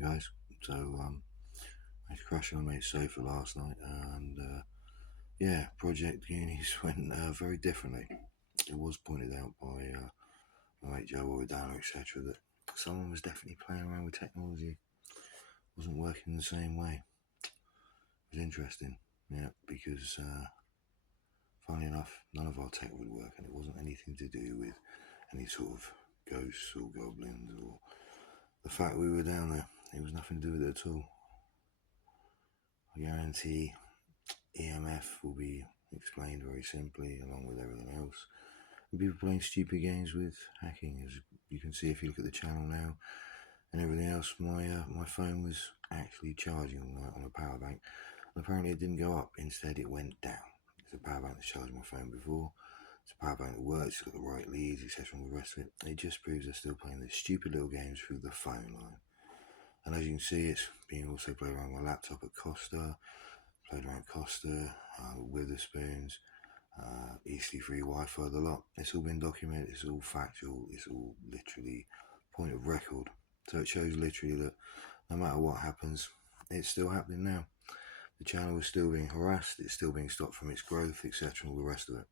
Alright guys, so I was crashing on my mate's sofa last night and yeah, Project Unis went very differently. It was pointed out by my mate Joe Original, etc. that someone was definitely playing around with technology. It wasn't working the same way. It was interesting, yeah, because funnily enough, none of our tech would work and it wasn't anything to do with any sort of ghosts or goblins or the fact we were down there. It was nothing to do with it at all. I guarantee EMF will be explained very simply along with everything else. And people playing stupid games with hacking, as you can see if you look at the channel now and everything else. My phone was actually charging on a power bank, and apparently it didn't go up. Instead, it went down. It's a power bank that's charged my phone before. It's a power bank that works. It's got the right leads, etc. And the rest of it. It just proves they're still playing the stupid little games through the phone line. And as you can see, it's being also played around my laptop at Costa. Played around Costa, Witherspoons, EC3 Wi-Fi, the lot. It's all been documented, it's all factual, it's all literally point of record. So it shows literally that no matter what happens, it's still happening now. The channel is still being harassed, it's still being stopped from its growth, etc. and all the rest of it.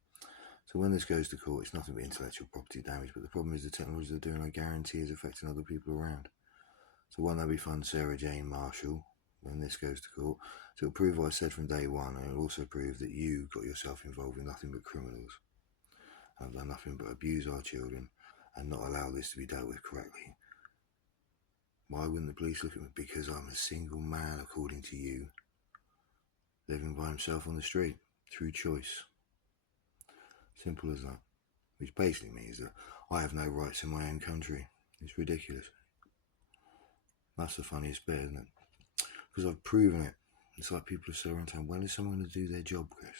So when this goes to court, it's nothing but intellectual property damage, but the problem is the technology they're doing, I guarantee, is affecting other people around. So won't that be fun, Sarah Jane Marshall, when this goes to court? So it'll prove what I said from day one, and it'll also prove that you got yourself involved in nothing but criminals and have done nothing but abuse our children and not allow this to be dealt with correctly. Why wouldn't the police look at me? Because I'm a single man, according to you, living by himself on the street through choice. Simple as that. Which basically means that I have no rights in my own country. It's ridiculous. That's the funniest bit, isn't it? Because I've proven it. It's like people are still around saying, when is someone going to do their job, Chris?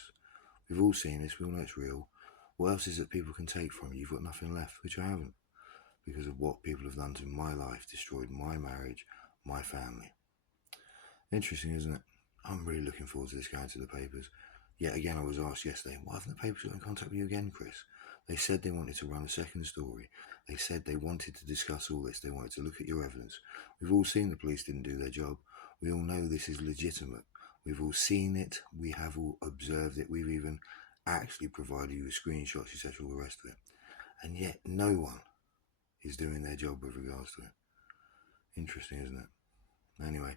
We've all seen this, we all know it's real. What else is it people can take from you? You've got nothing left, which I haven't. Because of what people have done to my life, destroyed my marriage, my family. Interesting, isn't it? I'm really looking forward to this going to the papers. Yet again, I was asked yesterday, why haven't the papers got in contact with you again, Chris? They said they wanted to run a second story. They said they wanted to discuss all this. They wanted to look at your evidence. We've all seen the police didn't do their job. We all know this is legitimate. We've all seen it. We have all observed it. We've even actually provided you with screenshots, etc., all the rest of it. And yet no one is doing their job with regards to it. Interesting, isn't it? Anyway,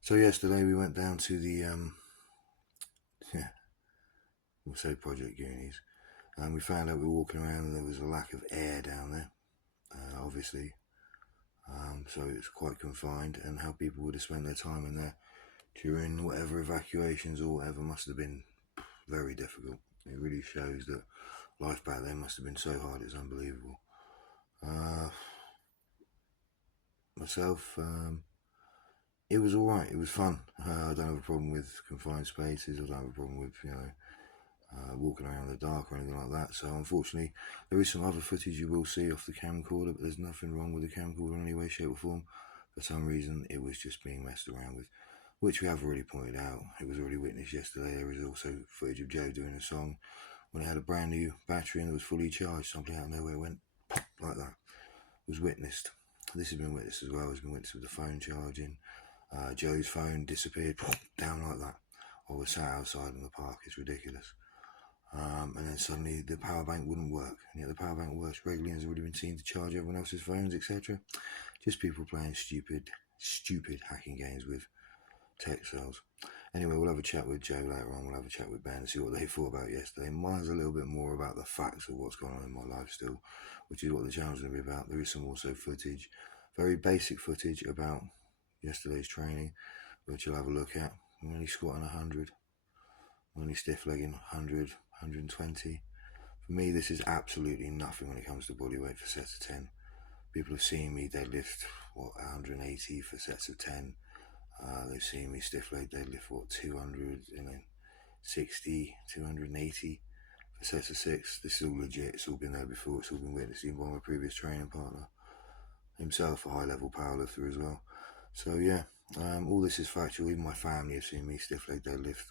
so yesterday we went down to the, we'll say Project Unis, and we found out we were walking around and there was a lack of air down there, obviously. So it's quite confined, and how people would have spent their time in there during whatever evacuations or whatever must have been very difficult. It really shows that life back then must have been so hard, it's unbelievable. Myself, it was alright, it was fun. I don't have a problem with confined spaces, I don't have a problem with, walking around in the dark or anything like that. So unfortunately, there is some other footage you will see off the camcorder, but there's nothing wrong with the camcorder in any way, shape or form. For some reason, it was just being messed around with, which we have already pointed out. It was already witnessed yesterday. There is also footage of Joe doing a song when it had a brand new battery and it was fully charged. Something out of nowhere went pop like that. It was witnessed. This has been witnessed as well. It's been witnessed with the phone charging. Joe's phone disappeared, pop, down like that. While we're sat outside in the park. It's ridiculous. And then suddenly the power bank wouldn't work, and yet the power bank works regularly and has already been seen to charge everyone else's phones, etc. Just people playing stupid hacking games with tech cells. Anyway, we'll have a chat with Joe later on. We'll have a chat with Ben and see what they thought about yesterday. Mine's a little bit more about the facts of what's going on in my life still, which is what the channel's going to be about. There is some also footage, very basic footage about yesterday's training, which you'll have a look at. I'm only squatting 100. I'm only stiff legging 100, 120. For me, this is absolutely nothing when it comes to body weight for sets of 10. People have seen me deadlift, 180 for sets of 10. They've seen me stiff leg deadlift, 200, and then 60, 280 for sets of 6. This is all legit. It's all been there before. It's all been witnessed even by my previous training partner, himself a high-level powerlifter as well. So yeah, all this is factual. Even my family have seen me stiff leg deadlift,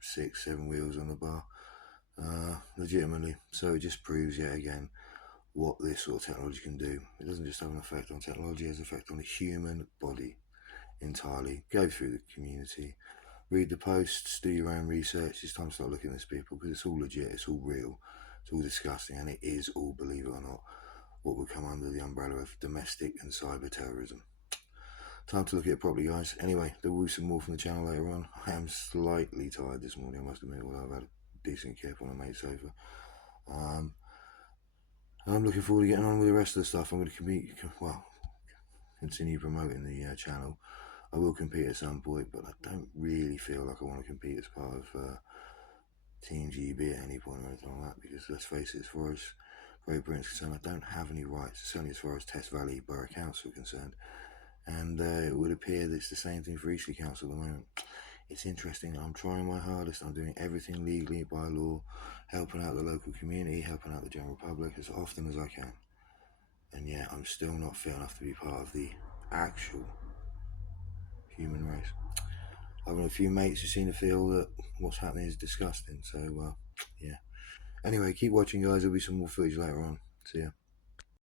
6, 7 wheels on the bar, legitimately. So it just proves yet again what this sort of technology can do. It doesn't just have an effect on technology, it has an effect on the human body entirely. Go through the community, read the posts, do your own research. It's time to start looking at this, people, because it's all legit, it's all real, it's all disgusting, and it is all, believe it or not, what would come under the umbrella of domestic and cyber terrorism. Time to look at it properly, guys. Anyway, there will be some more from the channel later on. I am slightly tired this morning, I must admit, although I've had a decent kip on a mate's sofa. And I'm looking forward to getting on with the rest of the stuff. I'm going to continue promoting the channel. I will compete at some point, but I don't really feel like I want to compete as part of Team GB at any point or anything like that, because let's face it, as far as Great Britain's concerned, I don't have any rights, certainly as far as Test Valley Borough Council are concerned. And it would appear that it's the same thing for Eastleigh Council at the moment. It's interesting. I'm trying my hardest. I'm doing everything legally by law, helping out the local community, helping out the general public as often as I can. And yet, I'm still not fit enough to be part of the actual human race. I've got a few mates who seem to feel that what's happening is disgusting. So, yeah. Anyway, keep watching, guys. There'll be some more footage later on. See ya.